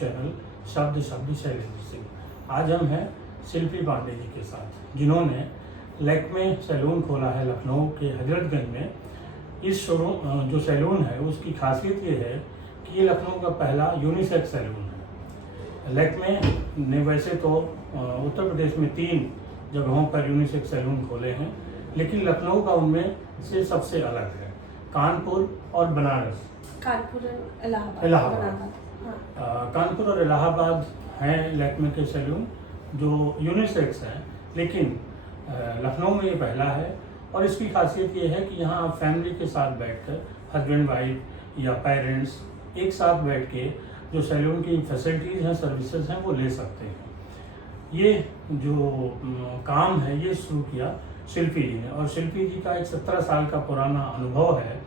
Channel शब्द शब्द शैलेंद्र सिंह। आज हम हैं शिल्पी पांडे जी के साथ, जिन्होंने लैक्मे सैलून खोला है लखनऊ के हजरतगंज में। इस शोरूम जो सैलून है उसकी खासियत ये है कि ये लखनऊ का पहला यूनिसेक्स सैलून है। लैक्मे ने वैसे तो उत्तर प्रदेश में 3 जगहों पर यूनिसेक्स सैलून खोले हैं, लेकिन लखनऊ का उनमें से सबसे अलग है। कानपुर और बनारस, कानपुर और इलाहाबाद। कानपुर और इलाहाबाद हैं लैक्मे के सैलून जो यूनिसेक्स है, लेकिन लखनऊ में ये पहला है। और इसकी खासियत ये है कि यहाँ आप फैमिली के साथ बैठकर हस्बैंड वाइफ या पेरेंट्स एक साथ बैठ के जो सैलून की फैसिलिटीज़ हैं, सर्विसेज हैं, वो ले सकते हैं। ये जो काम है ये शुरू किया शिल्पी जी ने, और शिल्पी जी का एक 17 साल का पुराना अनुभव है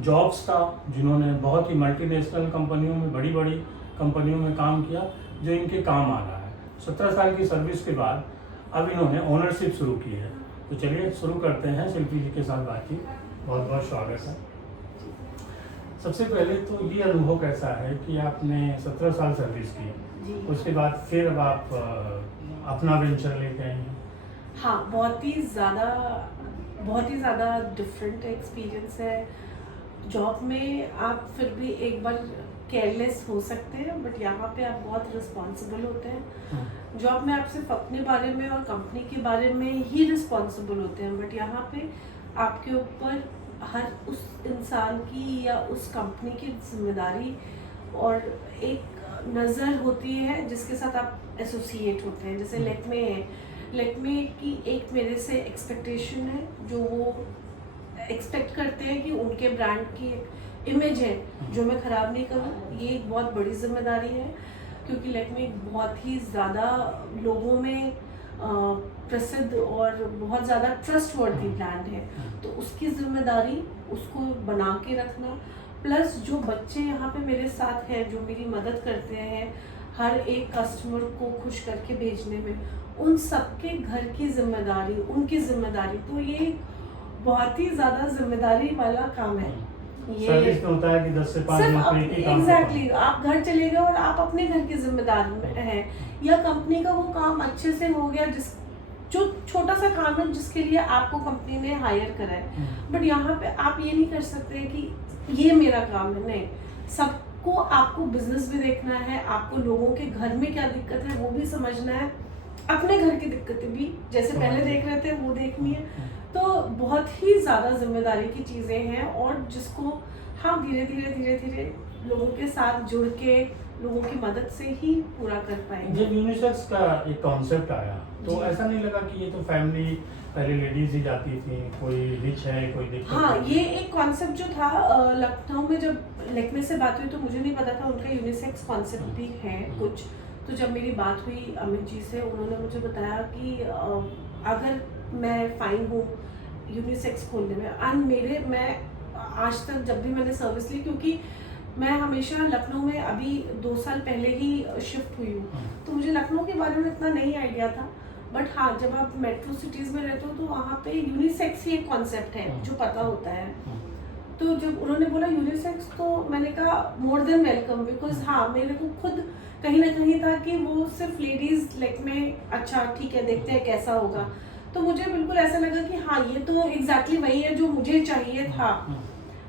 जॉब्स का, जिन्होंने बहुत ही मल्टीनेशनल कंपनियों में, बड़ी बड़ी कंपनियों में काम किया, जो इनके काम आ रहा है। 17 साल की सर्विस के बाद अब इन्होंने ओनरशिप शुरू की है। तो चलिए शुरू करते हैं शिल्पी जी के साथ बातचीत। बहुत बहुत स्वागत है। सबसे पहले तो ये अनुभव कैसा है कि आपने 17 साल सर्विस की, उसके बाद फिर अब आप अपना वेंचर लेके आए हैं? हाँ, बहुत ही ज़्यादा डिफरेंट एक्सपीरियंस है। जॉब में आप फिर भी एक बार केयरलेस हो सकते हैं, बट यहाँ पे आप बहुत रिस्पॉन्सिबल होते हैं। जॉब में आप सिर्फ अपने बारे में और कंपनी के बारे में ही रिस्पॉन्सिबल होते हैं, बट यहाँ पे आपके ऊपर हर उस इंसान की या उस कंपनी की जिम्मेदारी और एक नज़र होती है जिसके साथ आप एसोसिएट होते हैं। जैसे लैक्मे की एक मेरे से एक्सपेक्टेशन है, जो वो एक्सपेक्ट करते हैं कि उनके ब्रांड की इमेज है जो मैं ख़राब नहीं करूँ। ये एक बहुत बड़ी जिम्मेदारी है, क्योंकि लैक्मे एक बहुत ही ज़्यादा लोगों में प्रसिद्ध और बहुत ज़्यादा ट्रस्टवर्दी ब्रांड है। तो उसकी जिम्मेदारी उसको बना के रखना, प्लस जो बच्चे यहाँ पे मेरे साथ हैं जो मेरी मदद करते हैं हर एक कस्टमर को खुश करके भेजने में, उन सबके घर की जिम्मेदारी, उनकी जिम्मेदारी, तो ये बहुत ही ज़्यादा जिम्मेदारी वाला काम है। ये सर्विस में होता है कि 10 से 5 नौकरी की काम। एग्जैक्टली, आप घर चले गए और आप अपने घर की जिम्मेदार हैं, या कंपनी का वो काम अच्छे से हो गया जो छोटा सा काम है जिसके लिए आपको कंपनी ने हायर करा है। बट यहाँ पे आप ये नहीं कर सकते कि ये मेरा काम है, नहीं। सबको आपको बिजनेस भी देखना है, आपको लोगों के घर में क्या दिक्कत है वो भी समझना है, अपने घर की दिक्कतें भी जैसे पहले देख रहे थे वो देखनी है। तो बहुत ही ज़्यादा जिम्मेदारी की चीज़ें हैं, और जिसको हम धीरे धीरे लोगों के साथ जुड़ के लोगों की मदद से ही पूरा कर पाएंगे। जब यूनिसेक्स का एक कॉन्सेप्ट आया तो ऐसा नहीं लगा कि ये तो फैमिली, पहले लेडीज ही जाती थी, कोई रिच है, कोई दिक्कत? हाँ, ये एक कॉन्सेप्ट जो था लखनऊ में, जब लैक्मे से बात हुई तो मुझे नहीं पता था उनका यूनिसेक्स कॉन्सेप्ट भी है कुछ। तो जब मेरी बात हुई अमित जी से, उन्होंने मुझे बताया कि अगर मैं फाइन हूँ यूनिसेक्स खोलने में, एंड मैं आज तक जब भी मैंने सर्विस ली, क्योंकि मैं हमेशा लखनऊ में अभी 2 साल पहले ही शिफ्ट हुई हूँ, तो मुझे लखनऊ के बारे में इतना नहीं आइडिया था। बट हाँ, जब आप मेट्रो सिटीज़ में रहते हो तो वहाँ पे यूनिसेक्स ही एक कॉन्सेप्ट है जो पता होता है। तो जब उन्होंने बोला यूनिसेक्स, तो मैंने कहा मोर देन वेलकम, बिकॉज हाँ, मेरे को खुद कहीं ना कहीं था कि वो सिर्फ लेडीज़ लैक्मे, अच्छा ठीक है, देखते हैं कैसा होगा। तो मुझे बिल्कुल ऐसा लगा कि हाँ, ये तो एग्जैक्टली वही है जो मुझे चाहिए था।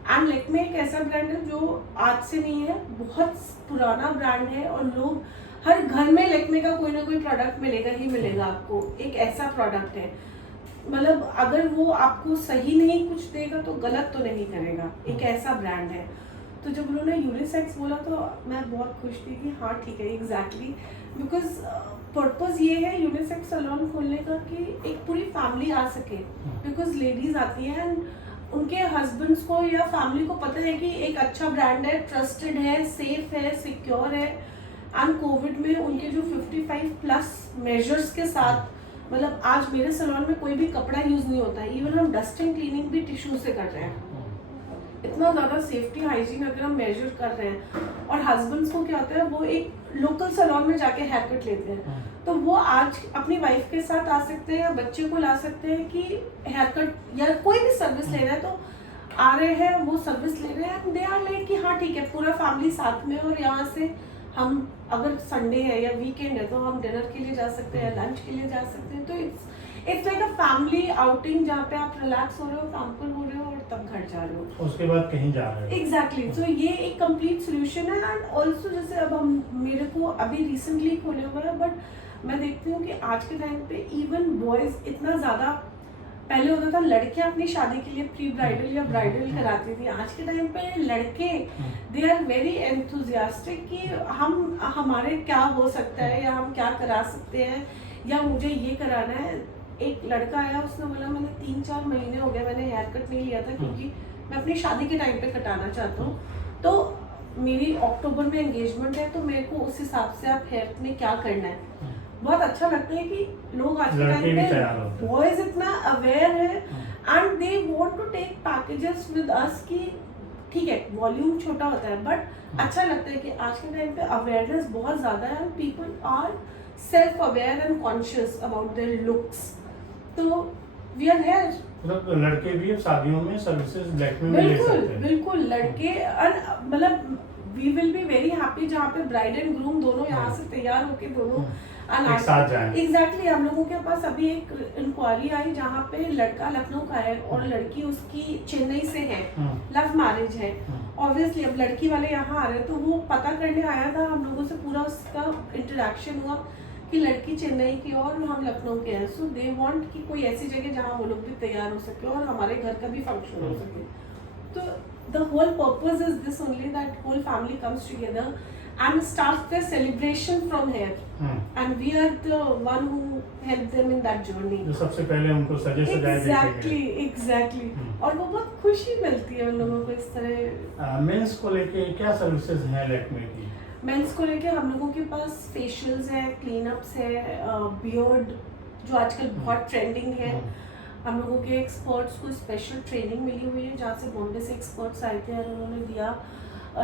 एंड लैक्मे एक ऐसा ब्रांड है जो आज से नहीं है, बहुत पुराना ब्रांड है, और लोग हर घर में लैक्मे का कोई ना कोई प्रोडक्ट मिलेगा ही मिलेगा आपको। एक ऐसा प्रोडक्ट है, मतलब अगर वो आपको सही नहीं कुछ देगा तो गलत तो नहीं करेगा, एक ऐसा ब्रांड है। तो जब उन्होंने यूनिसेक्स बोला तो मैं बहुत खुश थी कि हाँ ठीक है, एग्जैक्टली, बिकॉज पर्पस ये है यूनिसेक्स सैलून खोलने का कि एक पूरी फैमिली आ सके, बिकॉज लेडीज आती हैं एंड उनके हस्बैंड्स को या फैमिली को पता है कि एक अच्छा ब्रांड है, ट्रस्टेड है, सेफ है, सिक्योर है। एंड कोविड में उनके जो 55+ मेजर्स के साथ, मतलब आज मेरे सैलून में कोई भी कपड़ा यूज नहीं होता है, इवन हम डस्टिंग क्लीनिंग भी टिश्यू से कर रहे हैं। इतना ज़्यादा सेफ्टी हाइजीन अगर हम मेजर कर रहे हैं, और हस्बैंड्स को क्या होता है, वो एक लोकल सैलून में जाके हेयर कट लेते हैं, तो वो आज अपनी वाइफ के साथ आ सकते हैं या बच्चे को ला सकते हैं कि हेयर कट या कोई भी सर्विस लेना है, तो आ रहे हैं, वो सर्विस ले रहे हैं, दे आर लाइक कि हाँ ठीक है पूरा फैमिली साथ में, और यहाँ से हम अगर संडे है या वीकेंड है तो हम डिनर के लिए जा सकते हैं, लंच के लिए जा सकते हैं। तो it's like a family outing जहाँ पे आप रिलैक्स हो रहे हो, काम पर हो रहे हो और तब घर जा रहे हो, उसके बाद कहीं जा रहे हो। एग्जैक्टली तो ये एक कंप्लीट सोल्यूशन है। एंड ऑल्सो जैसे अब हम, मेरे को अभी रिसेंटली खोले हुआ है, बट मैं देखती हूँ कि आज के टाइम पे इवन बॉयज इतना ज़्यादा, पहले होता था लड़कियां अपनी शादी के लिए प्री ब्राइडल या ब्राइडल कराती थी, आज के टाइम पे लड़के दे आर वेरी एंथुजियास्टिक कि हम, हमारे क्या हो सकता है या हम क्या करा सकते हैं या मुझे ये कराना है। एक लड़का आया, उसने बोला मैंने 3-4 महीने हो गए मैंने हेयर कट नहीं लिया था क्योंकि मैं अपनी शादी के टाइम पे कटाना चाहता हूँ, तो मेरी अक्टूबर में एंगेजमेंट है, तो मेरे को उस हिसाब से आप हेयर में क्या करना है। बहुत अच्छा लगता है कि लोग आज के टाइम पे बॉयज इतना अवेयर है and they want to take packages with us कि ठीक है वॉल्यूम छोटा होता है, बट अच्छा लगता है कि आज के टाइम पे अवेयरनेस बहुत ज़्यादा है and people are self aware and conscious about their looks. तो वी आर हियर, मतलब लड़के भी अब शादियों में सर्विसेज लैक्मे में ले सकते हैं। बिल्कुल लड़के, मतलब we will be very happy जहाँ पे ब्राइड एंड ग्रूम दोनों यहाँ से तैयार होके दोनों एक साथ जाएं। एग्जैक्टली हम लोगों के पास अभी एक इंक्वायरी आई जहाँ पे लड़का लखनऊ का है और लड़की उसकी चेन्नई से है, लव मैरिज है। ऑब्वियसली अब लड़की वाले यहाँ आ रहे हैं, तो वो पता करने आया था, हम लोगों से पूरा उसका इंटरेक्शन हुआ कि लड़की चेन्नई की और हम लखनऊ के हैं, सो दे वांट कि कोई ऐसी जगह जहाँ वो लोग भी तैयार हो सके और हमारे घर का भी फंक्शन हो सके। तो the whole purpose is this only, that whole family comes together and starts their celebration from here, and we are the one who help them in that journey. जो सबसे पहले उनको सजे सजाए एग्जैक्टली और वो बहुत खुशी मिलती है उन लोगों को इस तरह। मेंस को लेके क्या सर्विसेज हैं लैक्मे की? मेंस को लेके हम लोगों के पास फेशियल्स है, क्लीन अप्स है, बियर्ड जो आजकल बहुत ट्रेंडिंग है। हम लोगों के एक्सपर्ट्स को स्पेशल ट्रेनिंग मिली हुई है जहाँ से बॉम्बे से एक्सपर्ट्स आए थे और उन्होंने दिया।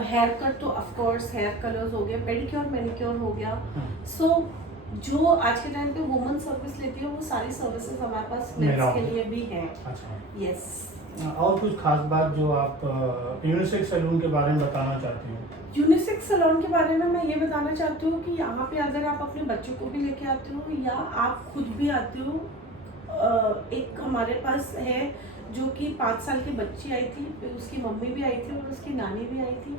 हेयर कट तो ऑफ कोर्स, हेयर कलर्स हो गया, पेडिक्योर मैनिक्योर हो गया। सो जो आज के टाइम पे वुमन सर्विस लेती है वो सारी सर्विसेज हमारे पास मेंस के लिए भी हैं। अच्छा, यस। और कुछ खास बात जो आप यूनिसेक्स सैलून के बारे में बताना चाहती हूँ? यूनिसेक्स सैलून के बारे में मैं ये बताना चाहती हूँ कि यहाँ पे अगर आप अपने बच्चों को भी लेके आते हो या आप खुद भी आते हो, एक हमारे पास है जो कि 5 साल की बच्ची आई थी, फिर उसकी मम्मी भी आई थी और उसकी नानी भी आई थी,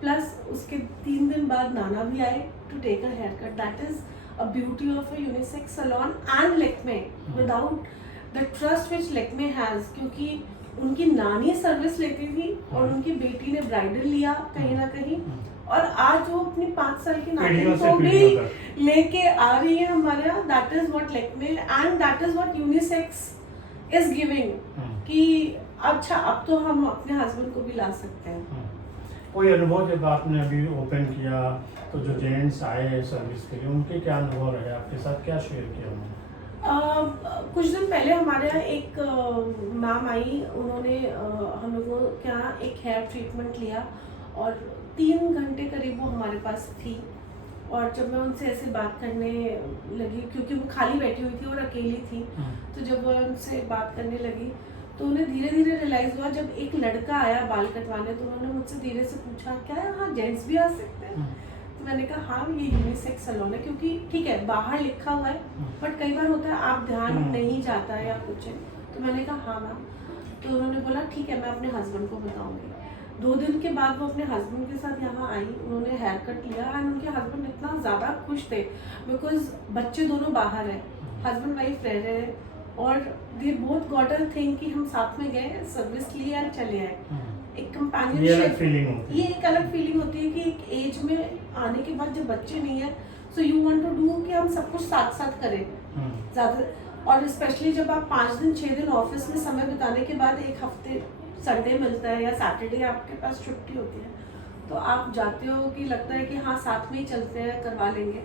प्लस उसके 3 दिन बाद नाना भी आए to take a hair cut. That is a beauty of a unisex salon and Lakme without the trust which Lakme has, क्योंकि उनकी नानी सर्विस लेती थी और उनकी बेटी ने ब्राइडल लिया कहीं ना कहीं, और आज वो अपनी 5 साल की नानी को भी लेके आ रही है हमारे यहाँ। That is what Lakme and that is what unisex is giving, कि अच्छा अब तो हम अपने हस्बैंड को भी ला सकते हैं। कोई अनुभव जब आपने अभी ओपन किया तो जो जेंट्स आए सर्विस के लिए उनके क्या अनुभव रहे, आपके साथ क्या शेयर किया उन्होंने? कुछ दिन पहले हमारे यहाँ एक मैम आई, उन्होंने हम लोगों के यहाँ एक हेयर ट्रीटमेंट लिया और 3 घंटे करीब वो हमारे पास थी। और जब मैं उनसे ऐसे बात करने लगी, क्योंकि वो खाली बैठी हुई थी और अकेली थी, तो जब वो उनसे बात करने लगी तो उन्हें धीरे धीरे रियलाइज़ हुआ। जब एक लड़का आया बाल कटवाने तो उन्होंने मुझसे धीरे से पूछा क्या यहाँ जेंट्स भी आ सकते हैं? तो मैंने कहा हाँ ये यूनिसेक्स सैलून है, क्योंकि ठीक है बाहर लिखा हुआ है बट कई बार होता है आप ध्यान नहीं जाता है या कुछ है। तो मैंने कहा हाँ मैम। तो उन्होंने बोला ठीक है मैं अपने हस्बैंड को बताऊँगी। 2 दिन के बाद वो अपने हस्बैंड के साथ यहाँ आई, उन्होंने हेयर कट लिया एंड उनके हस्बैंड इतना ज़्यादा खुश थे बिकॉज बच्चे दोनों बाहर हैं, हस्बैंड वाइफ रह रहे हैं और they both got a thing कि हम साथ में गए, सर्विस लिए और चले आए। एक कंपेनियनशिप, ये एक अलग फीलिंग होती है कि एक एज में आने के बाद जब बच्चे नहीं है so you want to do कि हम सब कुछ साथ साथ करें ज़्यादा। और स्पेशली जब आप 5 दिन 6 दिन ऑफिस में समय बिताने के बाद एक हफ्ते संडे मिलता है या सैटरडे आपके पास छुट्टी होती है, तो आप जाते हो कि लगता है कि हाँ साथ में ही चलते हैं, करवा लेंगे।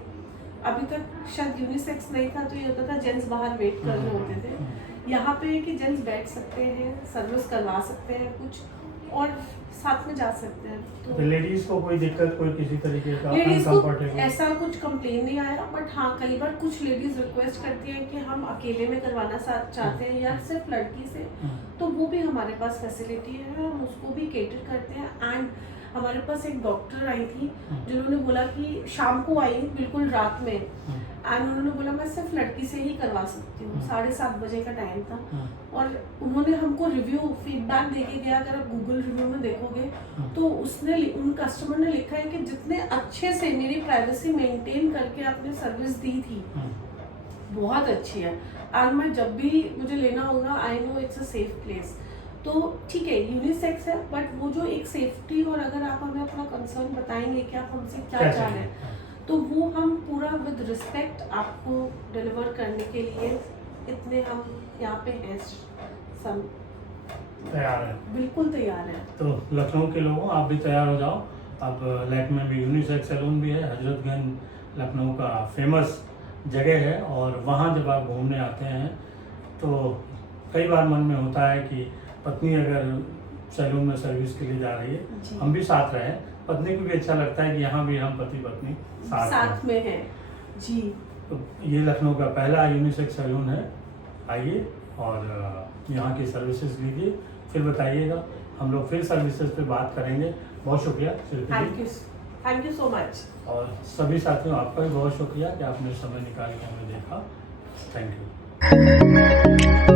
अभी तक शायद यूनिसेक्स नहीं था तो ये होता था जेंट्स बाहर वेट कर रहे होते थे। यहाँ पे कि जेंट्स बैठ सकते हैं, सर्विस करवा सकते हैं कुछ, और साथ में जा सकते हैं। तो लेडीज को कोई दिक्कत, कोई किसी तरीके का लेडीज को अनकंफर्टेबल ऐसा कुछ कंप्लेन नहीं आया, बट हाँ कई बार कुछ लेडीज रिक्वेस्ट करती हैं कि हम अकेले में करवाना चाहते हैं या सिर्फ लड़की से, तो वो भी हमारे पास फैसिलिटी है, हम उसको भी केटर करते हैं। एंड हमारे पास एक डॉक्टर आई थी जिन्होंने बोला कि शाम को आई बिल्कुल रात में, एंड उन्होंने बोला मैं सिर्फ लड़की से ही करवा सकती हूँ। 7:30 बजे का टाइम था और उन्होंने हमको रिव्यू फीडबैक देके गया। अगर आप गूगल रिव्यू में देखोगे तो उसने उन कस्टमर ने लिखा है कि जितने अच्छे से मेरी प्राइवेसी मेंटेन करके आपने सर्विस दी थी बहुत अच्छी है, और मैं जब भी मुझे लेना होगा I know it's a safe place. तो ठीक है यूनिसेक्स है, बट वो जो एक सेफ्टी, और अगर आप हमें अपना कंसर्न बताएंगे कि आप हमसे क्या चाह रहे हैं, तो वो हम पूरा विद रिस्पेक्ट आपको डिलीवर करने के लिए इतने हम यहाँ पे हैं, सब तैयार है, बिल्कुल तैयार है। तो लखनऊ के लोगों आप भी तैयार हो जाओ। अब लैक्मे में यूनिसेक्स सैलून भी है, हजरतगंज लखनऊ का फेमस जगह है, और वहाँ जब आप घूमने आते हैं तो कई बार मन में होता है कि पत्नी अगर सैलून में सर्विस के लिए जा रही है, हम भी साथ रहे, पत्नी को भी अच्छा लगता है कि यहाँ भी हम पति पत्नी साथ में हैं जी। तो ये लखनऊ का पहला यूनिसेक्स सैलून है, आइए और यहाँ की सर्विसेज लीजिए, फिर बताइएगा। हम लोग फिर सर्विसेज पे बात करेंगे। बहुत शुक्रिया शिल्पी जी, थैंक यू सो मच। और सभी साथियों आपका भी बहुत शुक्रिया कि आपने समय निकाल के हमें देखा। Thank you.